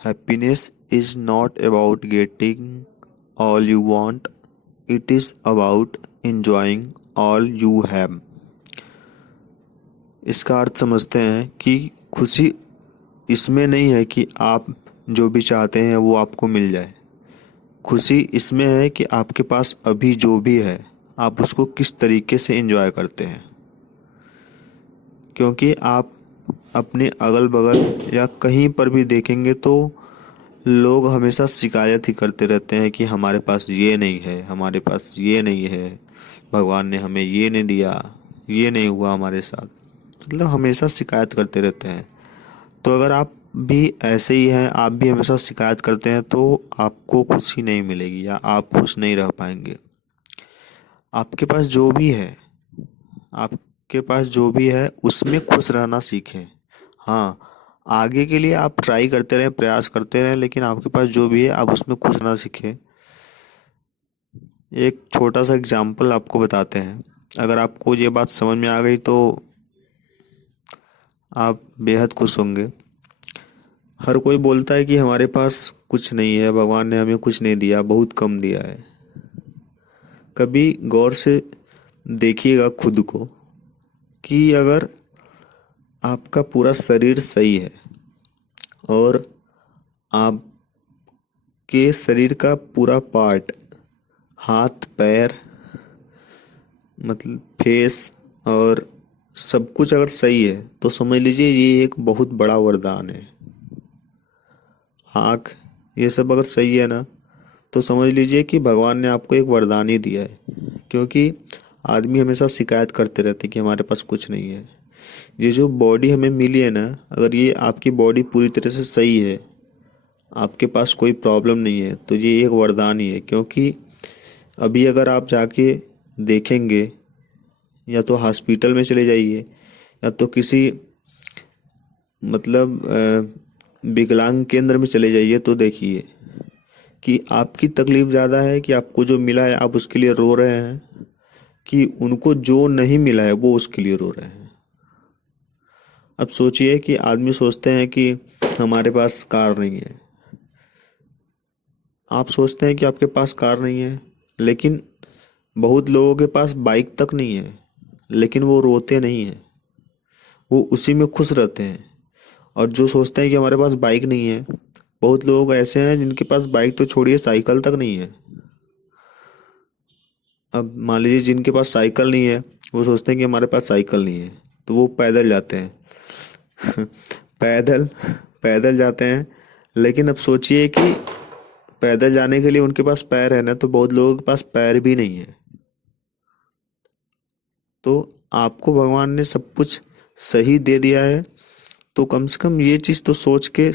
Happiness is not about getting all you want, it is about enjoying all you have। इसका अर्थ समझते हैं कि खुशी इसमें नहीं है कि आप जो भी चाहते हैं वो आपको मिल जाए। खुशी इसमें है कि आपके पास अभी जो भी है आप उसको किस तरीके से एंजॉय करते हैं। क्योंकि आप अपने अगल बगल या कहीं पर भी देखेंगे तो लोग हमेशा शिकायत ही करते रहते हैं कि हमारे पास ये नहीं है, हमारे पास ये नहीं है, भगवान ने हमें ये नहीं दिया, ये नहीं हुआ हमारे साथ। मतलब हमेशा शिकायत करते रहते हैं। तो अगर आप भी ऐसे ही हैं, आप भी हमेशा शिकायत करते हैं, तो आपको खुशी नहीं मिलेगी या आप खुश नहीं रह पाएंगे। आपके पास जो भी है, आपके पास जो भी है उसमें खुश रहना सीखें। हाँ, आगे के लिए आप ट्राई करते रहें, प्रयास करते रहें, लेकिन आपके पास जो भी है आप उसमें खुश रहना सीखें। एक छोटा सा एग्जाम्पल आपको बताते हैं। अगर आपको ये बात समझ में आ गई तो आप बेहद खुश होंगे। हर कोई बोलता है कि हमारे पास कुछ नहीं है, भगवान ने हमें कुछ नहीं दिया, बहुत कम दिया है। कभी गौर से देखिएगा खुद को कि अगर आपका पूरा शरीर सही है और आपके शरीर का पूरा पार्ट, हाथ पैर, मतलब फेस और सब कुछ अगर सही है तो समझ लीजिए ये एक बहुत बड़ा वरदान है। आँख, ये सब अगर सही है ना तो समझ लीजिए कि भगवान ने आपको एक वरदान ही दिया है। क्योंकि आदमी हमेशा शिकायत करते रहते हैं कि हमारे पास कुछ नहीं है। ये जो बॉडी हमें मिली है ना, अगर ये आपकी बॉडी पूरी तरह से सही है, आपके पास कोई प्रॉब्लम नहीं है, तो ये एक वरदान ही है। क्योंकि अभी अगर आप जाके देखेंगे, या तो हॉस्पिटल में चले जाइए या तो किसी मतलब विकलांग केंद्र में चले जाइए, तो देखिए कि आपकी तकलीफ ज़्यादा है कि आपको जो मिला है आप उसके लिए रो रहे हैं, कि उनको जो नहीं मिला है वो उसके लिए रो रहे हैं। अब सोचिए कि आदमी सोचते हैं कि हमारे पास कार नहीं है। आप सोचते हैं कि आपके पास कार नहीं है, लेकिन बहुत लोगों के पास बाइक तक नहीं है, लेकिन वो रोते नहीं हैं, वो उसी में खुश रहते हैं। और जो सोचते हैं कि हमारे पास बाइक नहीं है, बहुत लोग ऐसे हैं जिनके पास बाइक तो छोड़िए साइकिल तक नहीं है। अब मान लीजिए जिनके पास साइकिल नहीं है वो सोचते हैं कि हमारे पास साइकिल नहीं है, तो वो पैदल जाते हैं। पैदल पैदल जाते हैं। लेकिन अब सोचिए कि पैदल जाने के लिए उनके पास पैर है ना, तो बहुत लोगों के पास पैर भी नहीं है। तो आपको भगवान ने सब कुछ सही दे दिया है, तो कम से कम ये चीज़ तो सोच के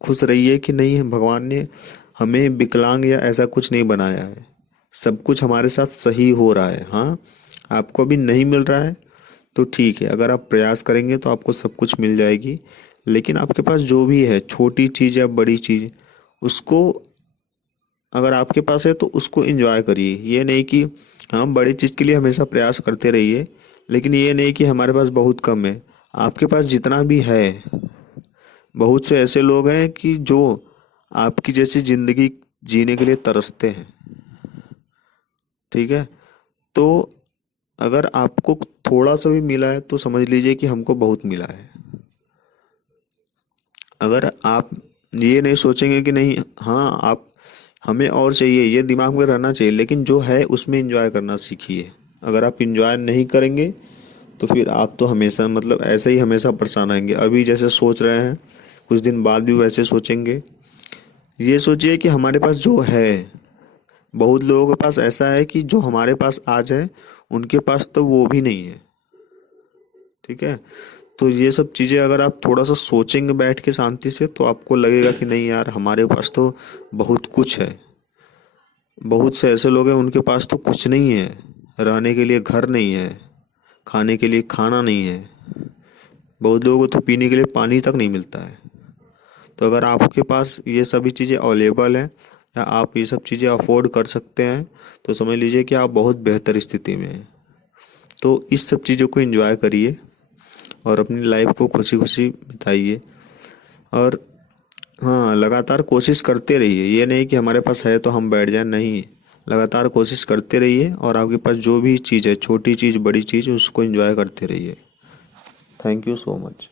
खुश रहिए कि नहीं, भगवान ने हमें विकलांग या ऐसा कुछ नहीं बनाया है। सब कुछ हमारे साथ सही हो रहा है। हाँ, आपको अभी नहीं मिल रहा है तो ठीक है, अगर आप प्रयास करेंगे तो आपको सब कुछ मिल जाएगी। लेकिन आपके पास जो भी है, छोटी चीज़ या बड़ी चीज़, उसको अगर आपके पास है तो उसको एंजॉय करिए। ये नहीं कि हम बड़ी चीज़ के लिए हमेशा प्रयास करते रहिए, लेकिन ये नहीं कि हमारे पास बहुत कम है। आपके पास जितना भी है, बहुत से ऐसे लोग हैं कि जो आपकी जैसी ज़िंदगी जीने के लिए तरसते हैं। ठीक है, तो अगर आपको थोड़ा सा भी मिला है तो समझ लीजिए कि हमको बहुत मिला है। अगर आप ये नहीं सोचेंगे कि नहीं, हाँ आप, हमें और चाहिए, ये दिमाग में रहना चाहिए, लेकिन जो है उसमें एंजॉय करना सीखिए। अगर आप एंजॉय नहीं करेंगे तो फिर आप तो हमेशा मतलब ऐसे ही हमेशा परेशान रहेंगे। अभी जैसे सोच रहे हैं कुछ दिन बाद भी वैसे सोचेंगे। ये सोचिए कि हमारे पास जो है, बहुत लोगों के पास ऐसा है कि जो हमारे पास आज है उनके पास तो वो भी नहीं है। ठीक है, तो ये सब चीज़ें अगर आप थोड़ा सा सोचेंगे बैठ के शांति से, तो आपको लगेगा कि नहीं यार, हमारे पास तो बहुत कुछ है। बहुत से ऐसे लोग हैं उनके पास तो कुछ नहीं है, रहने के लिए घर नहीं है, खाने के लिए खाना नहीं है, बहुत लोगों को तो पीने के लिए पानी तक नहीं मिलता है। तो अगर आपके पास ये सभी चीज़ें अवेलेबल हैं या आप ये सब चीज़ें अफोर्ड कर सकते हैं, तो समझ लीजिए कि आप बहुत बेहतर स्थिति में हैं। तो इस सब चीज़ों को एंजॉय करिए और अपनी लाइफ को खुशी खुशी बिताइए। और हाँ, लगातार कोशिश करते रहिए। ये नहीं कि हमारे पास है तो हम बैठ जाए, नहीं। लगातार कोशिश करते रहिए और आपके पास जो भी चीज़ है, छोटी चीज़ बड़ी चीज़, उसको एंजॉय करते रहिए। Thank you so much.